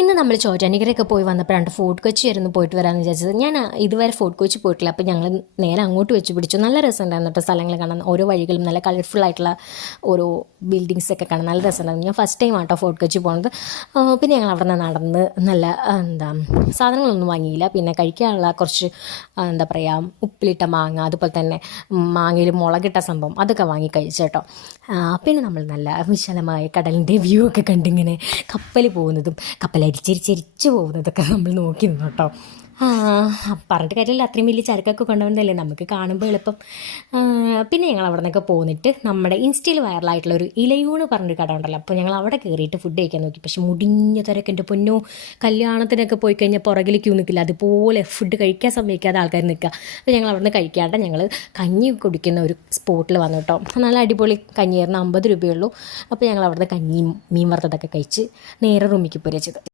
ഇന്ന് നമ്മൾ ചോറ്റാനിക്കരയൊക്കെ പോയി വന്നപ്പോഴാണ് ഫോർട്ട് കൊച്ചി ആയിരുന്നു പോയിട്ട് വരാമെന്ന് വിചാരിച്ചത്. ഞാൻ ഇതുവരെ ഫോർട്ട് കൊച്ചി പോയിട്ടില്ല. അപ്പോൾ ഞങ്ങൾ നേരെ അങ്ങോട്ട് വെച്ച് പിടിച്ചു. നല്ല രസമുണ്ടായിരുന്നു കേട്ടോ സ്ഥലങ്ങൾ കാണാൻ. ഓരോ വഴികളും നല്ല കളർഫുൾ ആയിട്ടുള്ള ഓരോ ബിൽഡിങ്സ് ഒക്കെ കാണാൻ നല്ല രസമുണ്ടായിരുന്നു. ഞാൻ ഫസ്റ്റ് ടൈം ആട്ടോ ഫോർട്ട് കൊച്ചി പോകുന്നത്. പിന്നെ ഞങ്ങൾ അവിടെ നിന്ന് നടന്ന് നല്ല സാധനങ്ങളൊന്നും വാങ്ങിയില്ല. പിന്നെ കഴിക്കാനുള്ള കുറച്ച് എന്താ പറയുക ഉപ്പിലിട്ട മാങ്ങ, അതുപോലെ തന്നെ മാങ്ങയിൽ മുളകിട്ട സംഭവം അതൊക്കെ വാങ്ങി കഴിച്ചു കേട്ടോ. പിന്നെ നമ്മൾ നല്ല വിശാലമായ കടലിൻ്റെ വ്യൂ ഒക്കെ കണ്ടിങ്ങനെ കപ്പൽ പോകുന്നതും അരിച്ചിരിച്ചിരിച്ച് പോകുന്നതൊക്കെ നമ്മൾ നോക്കി നിന്നു കേട്ടോ. പറഞ്ഞിട്ട് കാര്യമില്ല, അത്രയും വലിയ ചരക്കൊക്കെ കൊണ്ടുവന്നതല്ലേ, നമുക്ക് കാണുമ്പോൾ എളുപ്പം. പിന്നെ ഞങ്ങൾ അവിടെ നിന്നൊക്കെ പോന്നിട്ട് നമ്മുടെ ഇൻസ്റ്റയിൽ വൈറലായിട്ടുള്ളൊരു ഇലയൂണ് പറഞ്ഞൊരു കട ഉണ്ടല്ലോ, അപ്പോൾ ഞങ്ങൾ അവിടെ കയറിയിട്ട് ഫുഡ് കഴിക്കാൻ നോക്കി. പക്ഷെ മുടിഞ്ഞ തിരക്ക്, എൻ്റെ പൊന്നോ, കല്യാണത്തിനൊക്കെ പോയി കഴിഞ്ഞാൽ പുറകിൽ ക്യൂ നിൽക്കില്ല, അതുപോലെ ഫുഡ് കഴിക്കാൻ സമ്മതിക്കാതെ ആൾക്കാർ നിൽക്കുക. അപ്പോൾ ഞങ്ങൾ അവിടെ നിന്ന് കഴിക്കാണ്ട് ഞങ്ങൾ കഞ്ഞി കുടിക്കുന്ന ഒരു സ്പോട്ടിൽ വന്നു കേട്ടോ. നല്ല അടിപൊളി കഞ്ഞിയായിരുന്നു, 50 രൂപയുള്ളൂ. അപ്പോൾ ഞങ്ങൾ അവിടെ നിന്ന് കഞ്ഞിയും മീൻ വറുത്തതൊക്കെ കഴിച്ച് നേരെ റൂമിലേക്ക് പോരച്ചത്.